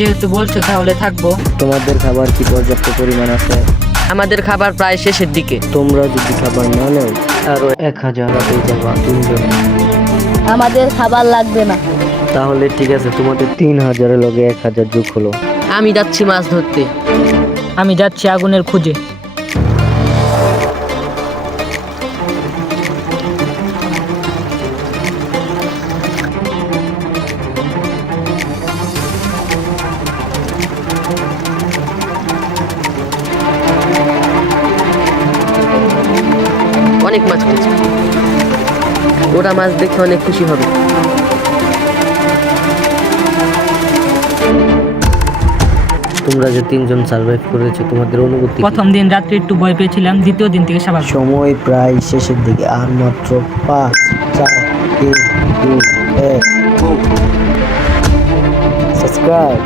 যেহেতু বলছো তাহলে থাকবো। তোমাদের খাবার কি পর্যাপ্ত পরিমাণ আছে? আমাদের খাবার প্রায় শেষের দিকে। তোমরা যদি খাবার না নাও আরো 1000 পেয়ে যাবা তিনজন। আমাদের খাবার লাগবে না। তাহলে ঠিক আছে, তোমাদের 3000-এর লগে 1000 যোগ হলো। আমি যাচ্ছি মাছ ধরতে। আমি যাচ্ছি আগুনের খুঁজে। অনেক মাছ পেয়েছি। ওরা মাছ দেখে অনেক খুশি হবে। তোমরা যে তিনজন সার্ভাইভ করেছো, তোমাদের অনুভূতি কি? প্রথম দিন রাত্রে একটু ভয় পেয়েছিলাম, দ্বিতীয় দিন থেকে স্বাভাবিক। সময় প্রায় শেষের দিকে, আর মাত্র 5 4 3 2 1 সাবস্ক্রাইব।